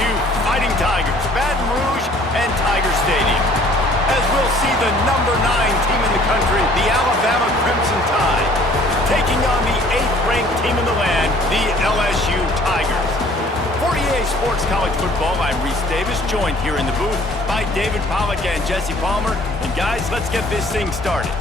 LSU Fighting Tigers, Baton Rouge, and Tiger Stadium. As we'll see the number 9 team in the country, the Alabama Crimson Tide, taking on the 8th-ranked team in the land, the LSU Tigers. For EA Sports College Football, I'm Reese Davis, joined here in the booth by David Pollack and Jesse Palmer. And guys, let's get this thing started.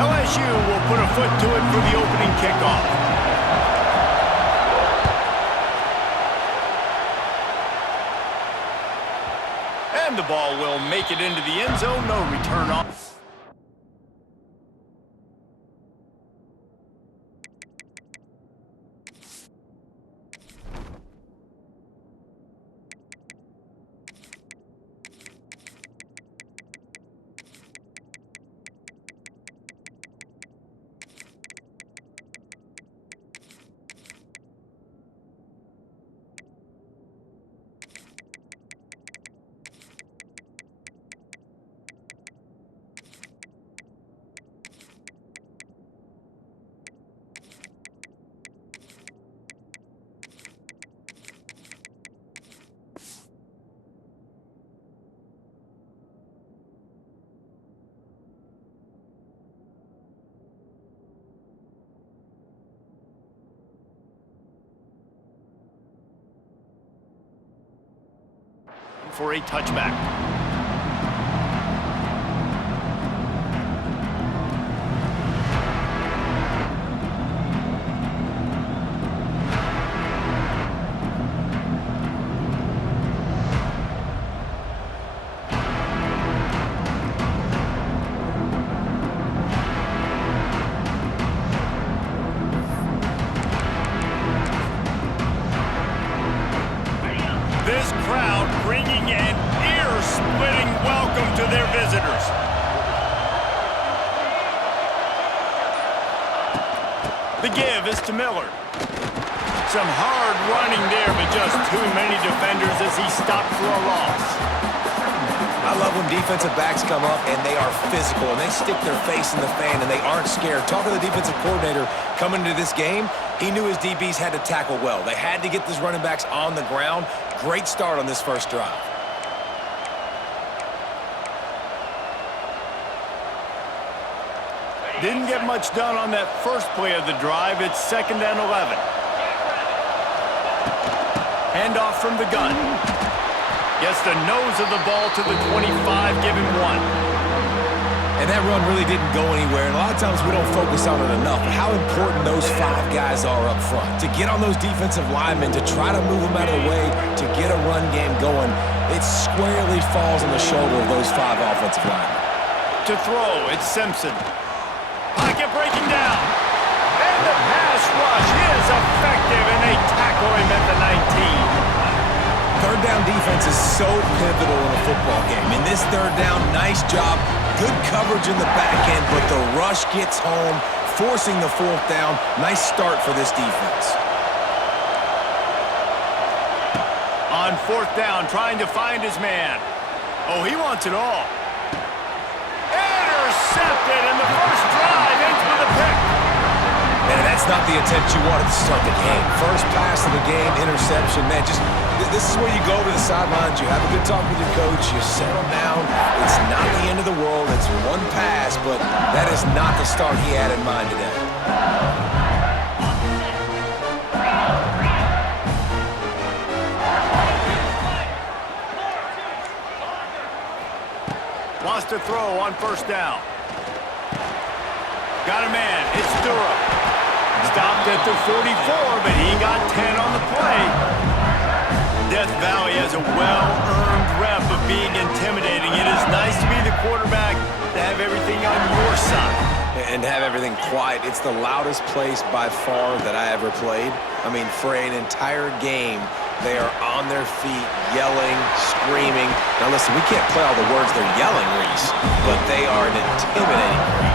LSU will put a foot to it for the opening kickoff. And the ball will make it into the end zone. No return off. For a touchback. This crowd bringing an ear-splitting welcome to their visitors. The give is to Miller. Some hard running there, but just too many defenders as he stopped for a loss. I love when defensive backs come up and they are physical and they stick their face in the fan and they aren't scared. Talking to the defensive coordinator coming into this game, he knew his DBs had to tackle well. They had to get these running backs on the ground. Great start on this first drive. Didn't get much done on that first play of the drive. It's 2nd and 11. Handoff from the gun. Gets the nose of the ball to the 25, giving 1. And that run really didn't go anywhere. And a lot of times we don't focus on it enough. How important those 5 guys are up front. To get on those defensive linemen, to try to move them out of the way, to get a run game going, it squarely falls on the shoulder of those 5 offensive linemen. To throw, it's Simpson. Pocket breaking down. And the pass rush is effective, and they tackle him at the 19. Third down defense is so pivotal in a football game. In this third down, nice job. Good coverage in the back end, but the rush gets home, forcing the 4th down. Nice start for this defense. On 4th down, trying to find his man. Oh, he wants it all. Intercepted, and the first drive ends with a pick. And that's not the attempt you wanted to start the game. First pass of the game, interception. Man, this is where you go to the sidelines. You have a good talk with your coach. You settle down. It's not the end of the world. It's one pass, but that is not the start he had in mind today. Wants to throw on 1st down. Got a man. It's Durham. Stopped at the 44, but he got 10 on the play. Death Valley has a well-earned rep of being intimidating. It is nice to be the quarterback, to have everything on your side. And have everything quiet. It's the loudest place by far that I ever played. I mean, for an entire game, they are on their feet, yelling, screaming. Now listen, we can't play all the words they're yelling, Reese, but they are an intimidating group.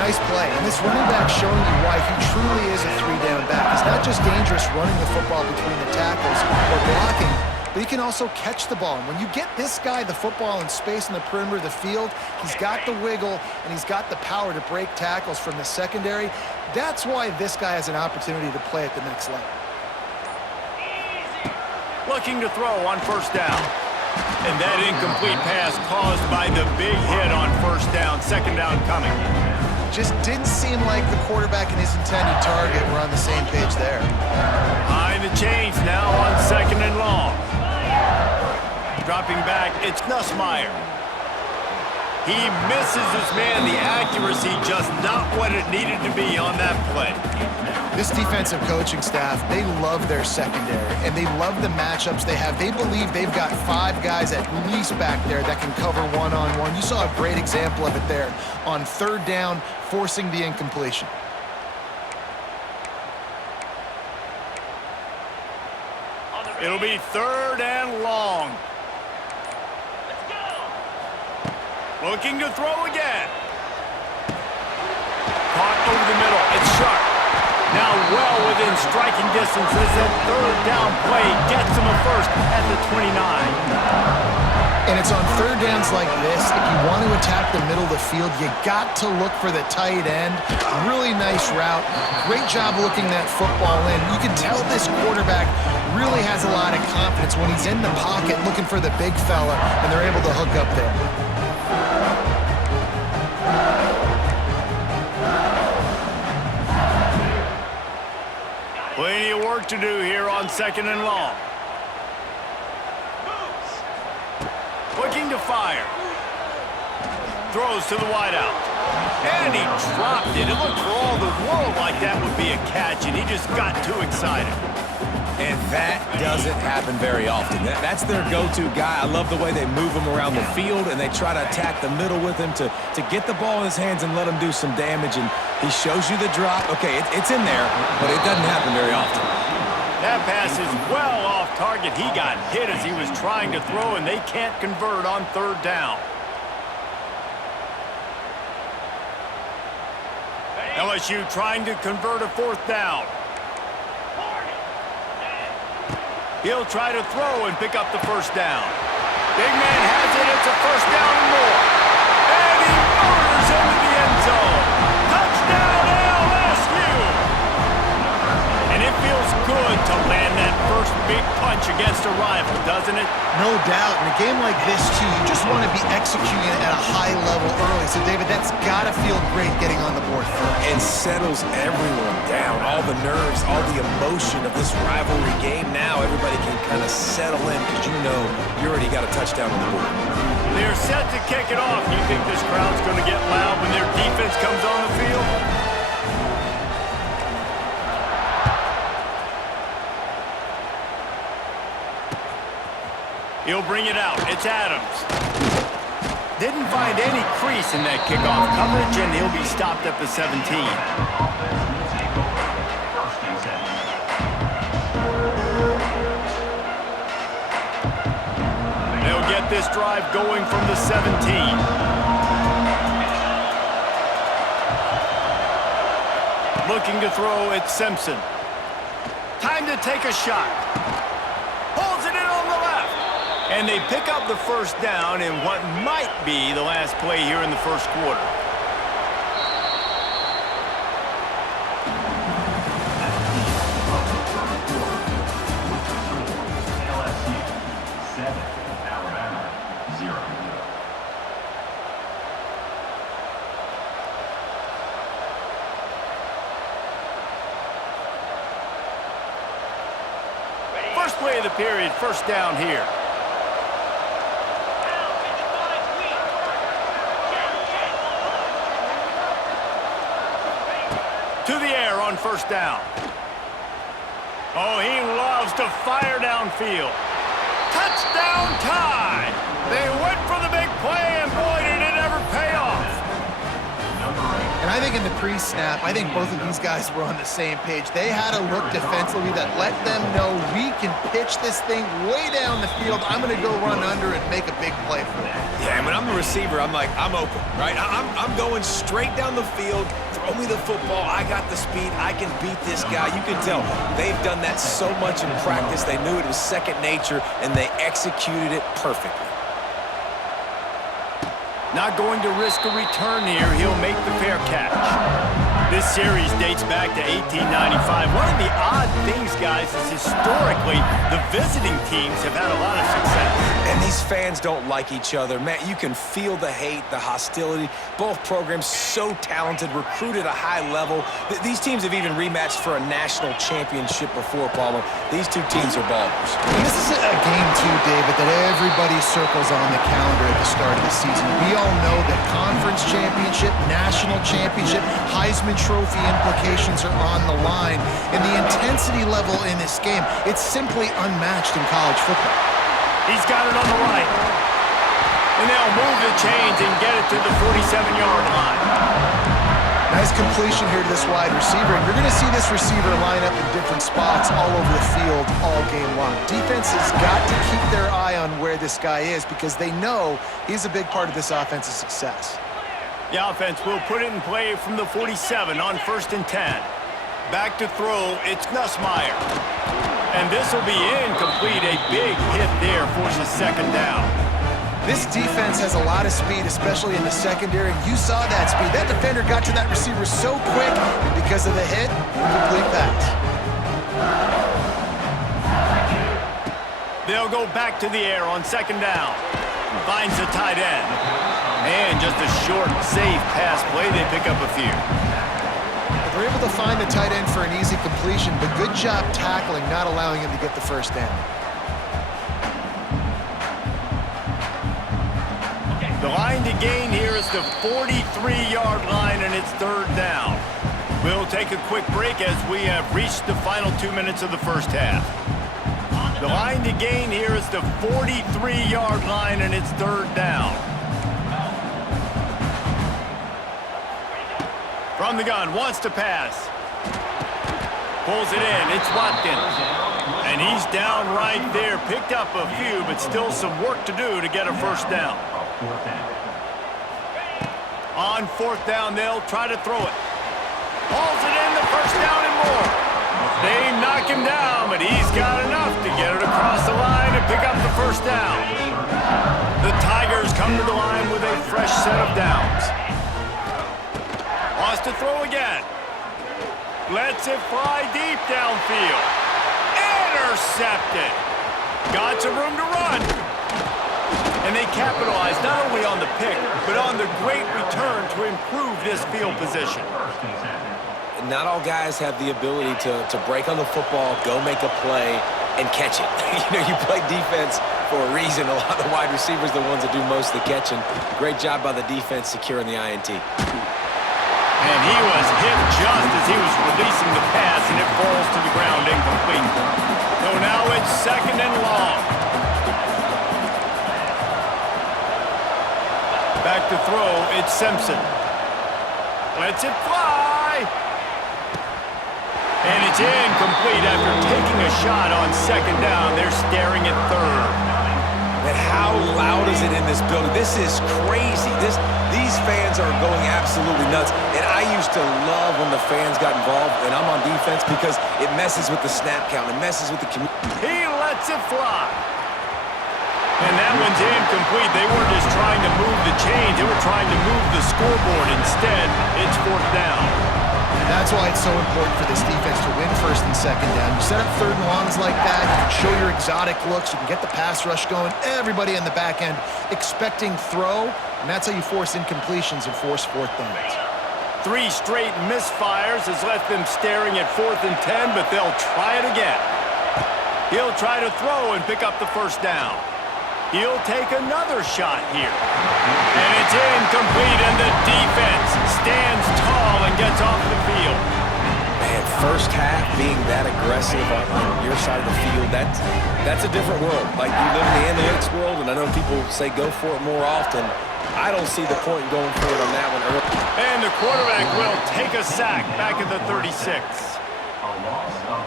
Nice play, and this running back showing you why he truly is a 3-down back. He's not just dangerous running the football between the tackles or blocking, but he can also catch the ball. And when you get this guy the football in space in the perimeter of the field, he's got the wiggle and he's got the power to break tackles from the secondary. That's why this guy has an opportunity to play at the next level. Looking to throw on first down. And that incomplete pass caused by the big hit on first down. Second down coming. Just didn't seem like the quarterback and his intended target were on the same page there. Behind the chains now on second and long. Dropping back, it's Nussmeier. He misses his man. The accuracy just not what it needed to be on that play. This defensive coaching staff, they love their secondary, and they love the matchups they have. They believe they've got 5 guys at least back there that can cover one-on-one. You saw a great example of it there on third down, forcing the incompletion. It'll be third and long. Looking to throw again. Caught over the middle. It's Sharp. Now well within striking distance. This is third down play. Gets him a first at the 29. And it's on third downs like this, if you want to attack the middle of the field, you got to look for the tight end. Really nice route. Great job looking that football in. You can tell this quarterback really has a lot of confidence when he's in the pocket looking for the big fella, and they're able to hook up there. Plenty of work to do here on second and long. Looking to fire. Throws to the wideout. And he dropped it. It looked for all the world like that would be a catch, and he just got too excited. And that doesn't happen very often. That's their go-to guy. I love the way they move him around the field, and they try to attack the middle with him to get the ball in his hands and let him do some damage. And he shows you the drop. Okay, it's in there, but it doesn't happen very often. That pass is well off target. He got hit as he was trying to throw, and they can't convert on third down. LSU trying to convert a fourth down. He'll try to throw and pick up the first down. Big man has it. It's a first down and more. And he murders into the end zone. Touchdown, LSU! And it feels good to land that first big punch against a rival, doesn't it? No doubt. In a game like this, too, you just want to be executing it at a high level early. So, David, that's got to feel great getting on the board first. And settles everyone down. All the nerves, all the emotion of this rivalry game. Now everybody can kind of settle in because you know you already got a touchdown on the board. They're set to kick it off. You think this crowd's going to get loud when their defense comes on the field? He'll bring it out. It's Adams. Didn't find any crease in that kickoff coverage, and he'll be stopped at the 17. They'll get this drive going from the 17. Looking to throw, it's Simpson. Time to take a shot. Pulls it in on the left. And they pick up the first down in what might be the last play here in the first quarter. LSU 7, Alabama 0. First play of the period, first down here. To the air on first down. Oh, he loves to fire downfield. Touchdown tie! They went for the big play, and boy, did it ever pay off. And I think in the pre-snap, I think both of these guys were on the same page. They had a look defensively that let them know we can pitch this thing way down the field. I'm going to go run under and make a big play for it. Yeah, and when I'm the receiver, I'm like, I'm open, right? I'm going straight down the field. Throw me the football. I got the speed. I can beat this guy. You can tell they've done that so much in practice. They knew it was second nature, and they executed it perfectly. Not going to risk a return here. He'll make the fair catch. This series dates back to 1895. One of the odd things, guys, is historically the visiting teams have had a lot of success. And these fans don't like each other. Man, you can feel the hate, the hostility. Both programs so talented, recruited at a high level. These teams have even rematched for a national championship before, Palmer. These two teams are ballers. And this is a game, too, David, that everybody circles on the calendar at the start of the season. We all know that conference championship, national championship, Heisman Trophy implications are on the line. And the intensity level in this game, it's simply unmatched in college football. He's got it on the right. And they'll move the chains and get it to the 47-yard line. Nice completion here to this wide receiver. And you're going to see this receiver line up in different spots all over the field all game long. Defense has got to keep their eye on where this guy is because they know he's a big part of this offense's success. The offense will put it in play from the 47 on 1st and 10. Back to throw, it's Nussmeier. And this will be incomplete. A big hit there forces second down. This defense has a lot of speed, especially in the secondary. You saw that speed. That defender got to that receiver so quick, and because of the hit, incomplete pass. They'll go back to the air on 2nd down. Finds the tight end. And just a short, safe pass play. They pick up a few. They're able to find the tight end for an easy completion, but good job tackling, not allowing him to get the first down. The line to gain here is the 43-yard line, and it's 3rd down. We'll take a quick break as we have reached the final 2 minutes of the first half. The line to gain here is the 43-yard line, and it's 3rd down. From the gun, wants to pass. Pulls it in, it's Watkins. And he's down right there, picked up a few, but still some work to do to get a first down. On 4th down, they'll try to throw it. Pulls it in, the first down and more. They knock him down, but he's got enough to get it across the line and pick up the first down. The Tigers come to the line with a fresh set of downs. Wants to throw again. Lets it fly deep downfield. Intercepted. Got some room to run. And they capitalize not only on the pick, but on the great return to improve this field position. Not all guys have the ability to break on the football, go make a play, and catch it. You play defense for a reason. A lot of the wide receivers are the ones that do most of the catching. Great job by the defense securing the INT. And he was hit just as he was releasing the pass, and it falls to the ground incomplete. So now it's 2nd and long. Back to throw, it's Simpson. Lets it fly. And it's incomplete after taking a shot on 2nd down. They're staring at 3rd. And how loud is it in this building? This is crazy. These fans are going absolutely nuts. And I used to love when the fans got involved, and I'm on defense because it messes with the snap count. It messes with the community. He lets it fly. And that one's incomplete. They weren't just trying to move the chains. They were trying to move the scoreboard. Instead, it's 4th down. And that's why it's so important for this defense to win 1st and 2nd down. You set up 3rd and longs like that, you can show your exotic looks, you can get the pass rush going, everybody in the back end expecting throw, and that's how you force incompletions and force 4th downs. 3 straight misfires has left them staring at 4th and 10, but they'll try it again. He'll try to throw and pick up the first down. He'll take another shot here. And it's incomplete, and the defense stands tall and gets off the field. Man, first half being that aggressive on your side of the field, that's a different world. Like, you live in the analytics world, and I know people say go for it more often. I don't see the point in going for it on that one early. And the quarterback will take a sack back at the 36.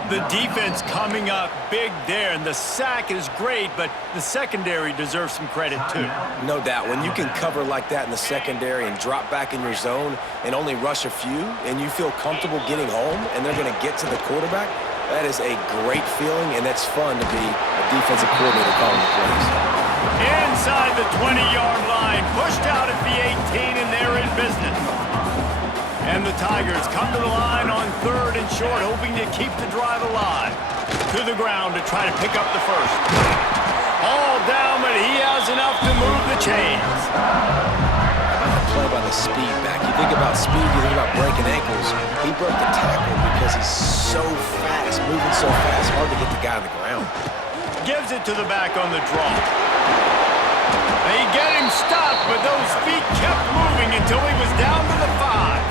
The defense coming up big there, and the sack is great, but the secondary deserves some credit too. No doubt. When you can cover like that in the secondary and drop back in your zone and only rush a few, and you feel comfortable getting home and they're going to get to the quarterback, that is a great feeling, and that's fun to be a defensive coordinator calling the plays. Inside the 20-yard line, pushed out at the 18, and they're in business. And the Tigers come to the line on 3rd and short, hoping to keep the drive alive. To the ground to try to pick up the first. All down, but he has enough to move the chains. How about the play by the speed back? You think about speed, you think about breaking ankles. He broke the tackle because he's so fast, moving so fast, hard to get the guy on the ground. Gives it to the back on the draw. They get him stopped, but those feet kept moving until he was down to the 5.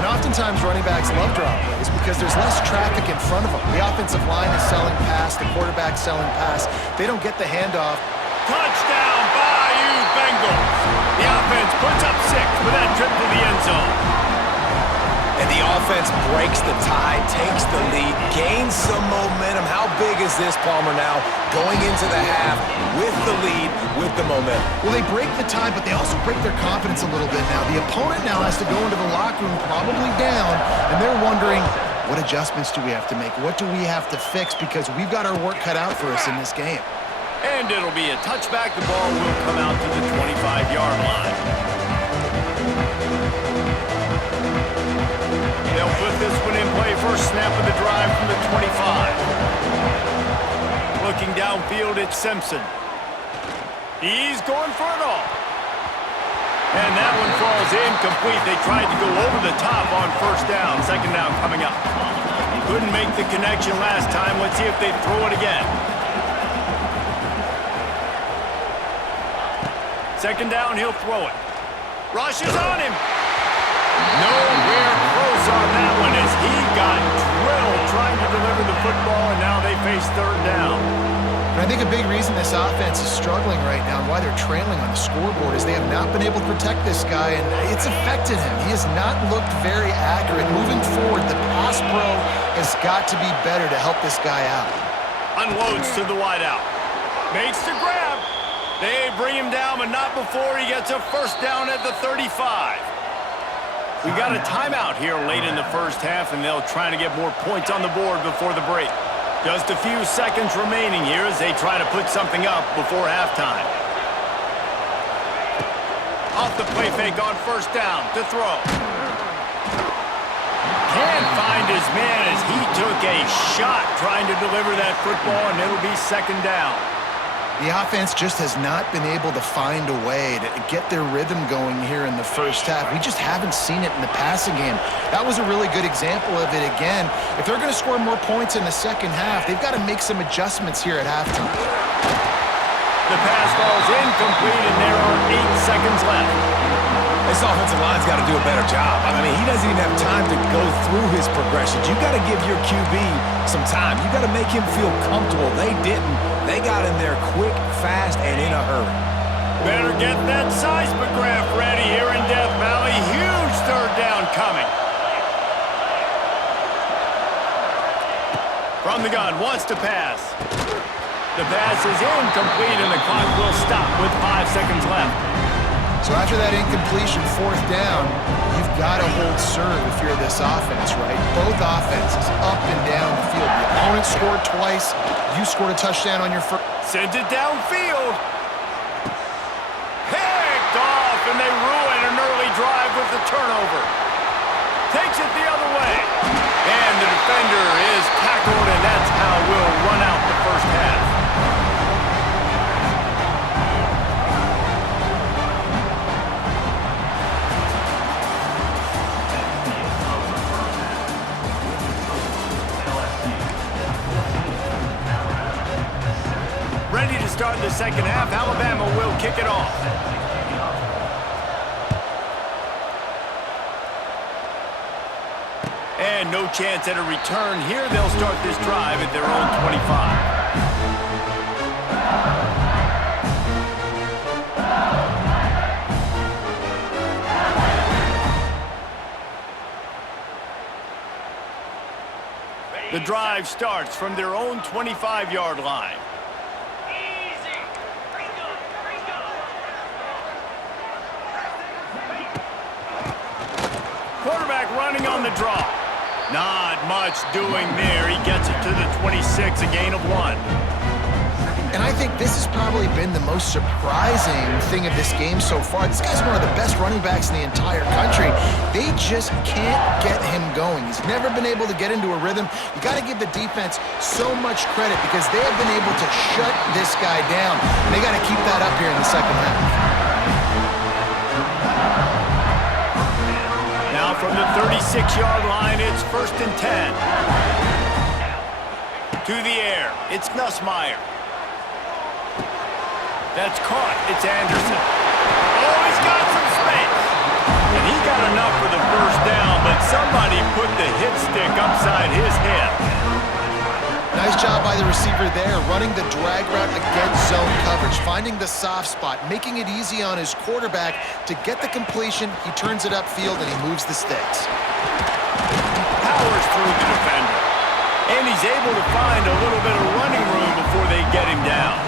And oftentimes running backs love draw plays because there's less traffic in front of them. The offensive line is selling pass, the quarterback's selling pass. They don't get the handoff. Touchdown, Bayou Bengals. The offense puts up 6 with that trip to the end zone. And the offense breaks the tie, takes the lead, gains some momentum. How big is this, Palmer, now? Going into the half with the lead, with the momentum. Well, they break the tie, but they also break their confidence a little bit now. The opponent now has to go into the locker room probably down, and they're wondering, what adjustments do we have to make? What do we have to fix? Because we've got our work cut out for us in this game. And it'll be a touchback. The ball will come out to the 25-yard line. They'll put this one in play. First snap of the drive from the 25. Looking downfield, it's Simpson. He's going for it all. And that one falls incomplete. They tried to go over the top on first down. Second down coming up. Couldn't make the connection last time. Let's see if they throw it again. Second down, he'll throw it. Rush is on him. Nowhere close on that one as he got drilled trying to deliver the football, and now they face third down. And I think a big reason this offense is struggling right now and why they're trailing on the scoreboard is they have not been able to protect this guy, and it's affected him. He has not looked very accurate. Moving forward, the pass pro has got to be better to help this guy out. Unloads to the wideout. Makes the grab. They bring him down, but not before he gets a first down at the 35. We got a timeout here late in the first half, and they'll try to get more points on the board before the break. Just a few seconds remaining here as they try to put something up before halftime. Off the play fake on first down to throw. Can't find his man as he took a shot trying to deliver that football, and it'll be second down. The offense just has not been able to find a way to get their rhythm going here in the first half. We just haven't seen it in the passing game. That was a really good example of it again. If they're going to score more points in the second half, they've got to make some adjustments here at halftime. The pass falls incomplete, and there are 8 seconds left. This offensive line's got to do a better job. I mean, he doesn't even have time to go through his progressions. You got to give your QB some time. You got to make him feel comfortable. They didn't. They got in there quick, fast, and in a hurry. Better get that seismograph ready here in Death Valley. Huge third down coming. From the gun, wants to pass. The pass is incomplete, and the clock will stop with 5 seconds left. So after that incompletion, fourth down, you've got to hold serve if you're this offense, right? Both offenses up and down the field. The opponent scored twice. You scored a touchdown on your first. Sends it downfield. Picked off, and they ruin an early drive with the turnover. Takes it the other way. And the defender is tackled, and that's how we'll run out the first half. Ready to start the second half. Alabama will kick it off. And no chance at a return here. They'll start this drive at their own 25. The drive starts from their own 25-yard line. Quarterback running on the draw. Not much doing there. He gets it to the 26, a gain of 1. And I think this has probably been the most surprising thing of this game so far. This guy's one of the best running backs in the entire country. They just can't get him going. He's never been able to get into a rhythm. You got to give the defense so much credit because they have been able to shut this guy down. And they got to keep that up here in the second half. Now from the 36-yard line, it's 1st and 10. To the air, it's Nussmeier. That's caught. It's Anderson. Oh, he's got some space. And he got enough for the first down, but somebody put the hit stick upside his head. Nice job by the receiver there, running the drag route against zone coverage, finding the soft spot, making it easy on his quarterback to get the completion. He turns it upfield, and he moves the sticks. Powers through the defender. And he's able to find a little bit of running room before they get him down.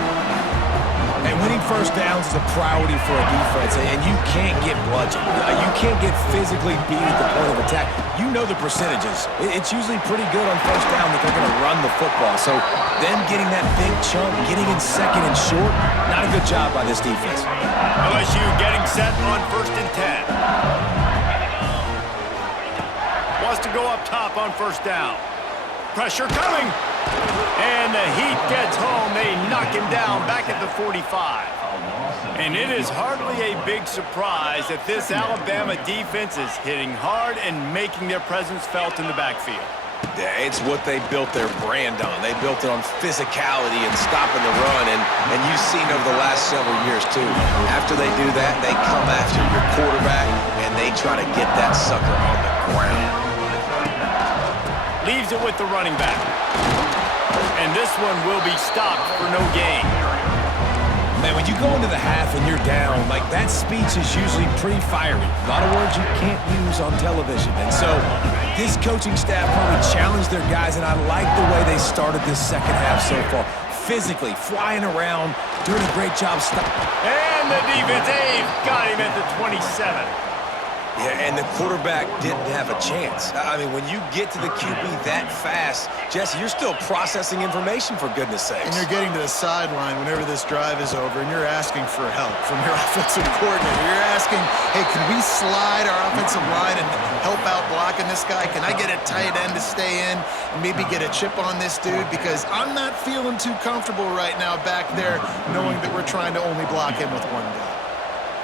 And winning first downs is a priority for a defense, and you can't get bludgeoned. You can't get physically beat at the point of attack. You know the percentages. It's usually pretty good on first down that they're going to run the football. So them getting that big chunk, getting in second and short, not a good job by this defense. LSU getting set on 1st and 10. Wants to go up top on first down. Pressure coming. And the Heat gets home. They knock him down back at the 45. And it is hardly a big surprise that this Alabama defense is hitting hard and making their presence felt in the backfield. Yeah, it's what they built their brand on. They built it on physicality and stopping the run, and you've seen over the last several years, too. After they do that, they come after your quarterback, and they try to get that sucker on the ground. Leaves it with the running back. And this one will be stopped for no gain. Man, when you go into the half and you're down, like that speech is usually pretty fiery. A lot of words you can't use on television. And so this coaching staff probably challenged their guys, and I like the way they started this second half so far. Physically, flying around, doing a great job stopping. And the defense, got him at the 27. Yeah, and the quarterback didn't have a chance. I mean, when you get to the QB that fast, Jesse, you're still processing information, for goodness sakes. And you're getting to the sideline whenever this drive is over, and you're asking for help from your offensive coordinator. You're asking, hey, can we slide our offensive line and help out blocking this guy? Can I get a tight end to stay in and maybe get a chip on this dude? Because I'm not feeling too comfortable right now back there knowing that we're trying to only block him with one guy.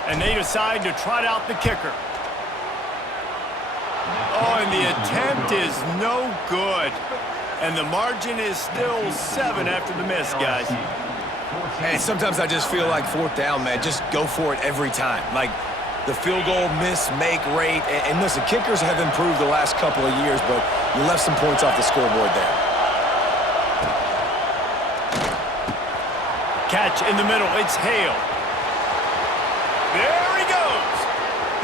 And they decide to trot out the kicker. Oh, and the attempt is no good. And the margin is still 7 after the miss, guys. Hey, sometimes I just feel like 4th down, man. Just go for it every time. Like the field goal miss-make rate. And listen, kickers have improved the last couple of years, but you left some points off the scoreboard there. Catch in the middle. It's Hale. There he goes.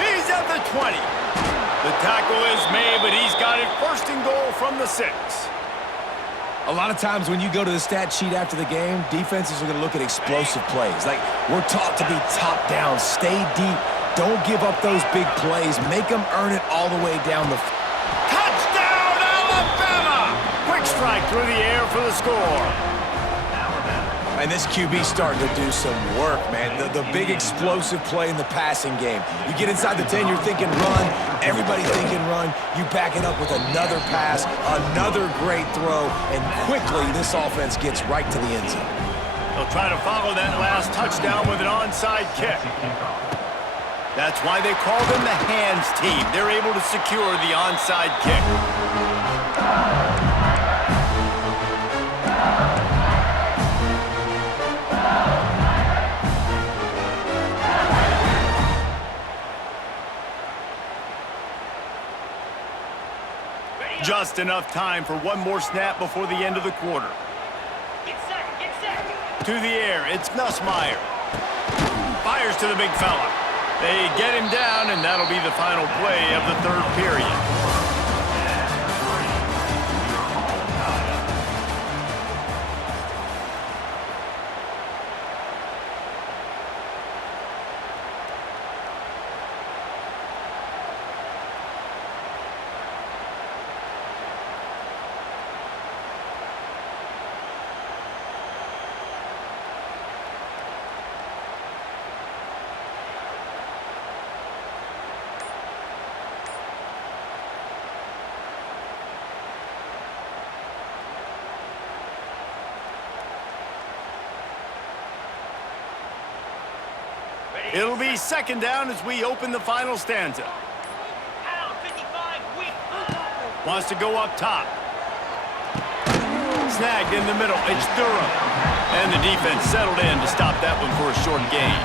He's at the 20. The tackle is made, but he's got it 1st and goal from the 6. A lot of times when you go to the stat sheet after the game, defenses are going to look at explosive plays. Like, we're taught to be top down, stay deep, don't give up those big plays, make them earn it all the way down the field. Touchdown, Alabama! Quick strike through the air for the score. And this QB's starting to do some work, man. The big explosive play in the passing game. You get inside the 10, you're thinking run. Everybody thinking run. You back it up with another pass, another great throw, and quickly this offense gets right to the end zone. They'll try to follow that last touchdown with an onside kick. That's why they call them the hands team. They're able to secure the onside kick. Just enough time for one more snap before the end of the quarter. Get set. To the air, it's Nussmeier. Fires to the big fella. They get him down, and that'll be the final play of the 3rd period. It'll be second down as we open the final stanza. Out, 55, weak. Wants to go up top. Snagged in the middle. It's Durham. And the defense settled in to stop that one for a short gain.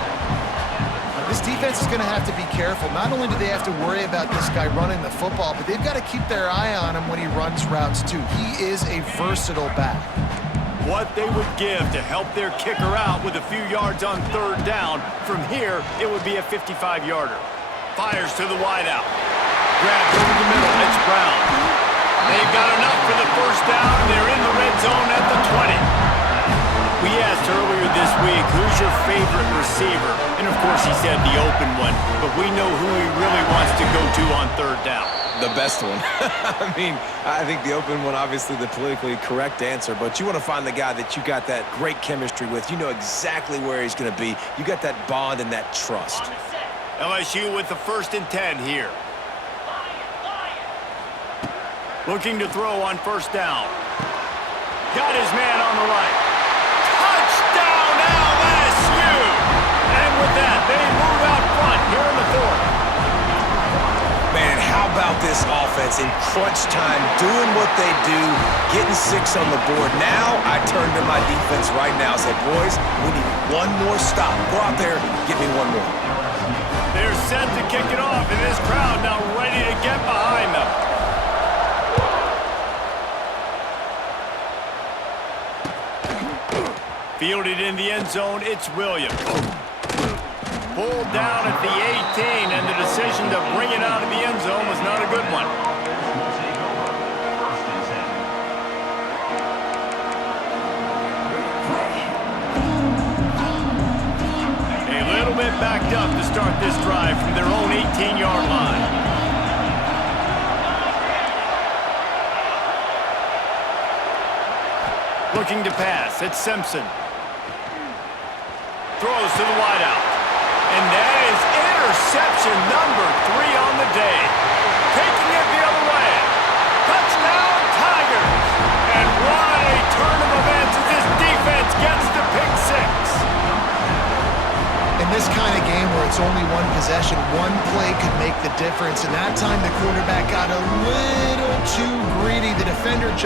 This defense is going to have to be careful. Not only do they have to worry about this guy running the football, but they've got to keep their eye on him when he runs routes too. He is a versatile back. What they would give to help their kicker out with a few yards on third down. From here, it would be a 55-yarder. Fires to the wideout. Grabbed over the middle. It's Brown. They've got enough for the first down. They're in the red zone at the 20. We asked earlier this week, who's your favorite receiver? And, of course, he said the open one. But we know who he really wants to go to on third down. The best one. I mean, I think the open one, obviously the politically correct answer, but you want to find the guy that you got that great chemistry with. You know exactly where he's going to be. You got that bond and that trust. On the set. LSU with the 1st and 10 here. Looking to throw on first down. Got his man on the right. Touchdown LSU! And with that, they move out front here in the 4th. Man, how about this offense in crunch time, doing what they do, getting 6 on the board. Now I turn to my defense right now and say, boys, we need one more stop. Go out there, get me one more. They're set to kick it off, and this crowd now ready to get behind them. Fielded in the end zone, it's Williams. Pulled down at the 18, and the decision to bring it out of the end zone was not a good one. A little bit backed up to start this drive from their own 18-yard line. Looking to pass, it's Simpson. Throws to the wideout. And that is interception number 3 on the day. Taking it the other way. Touchdown, Tigers! And what a turn of events as this defense gets the pick 6. In this kind of game where it's only one possession, one play could make the difference. And that time the quarterback got a little too greedy. The defender just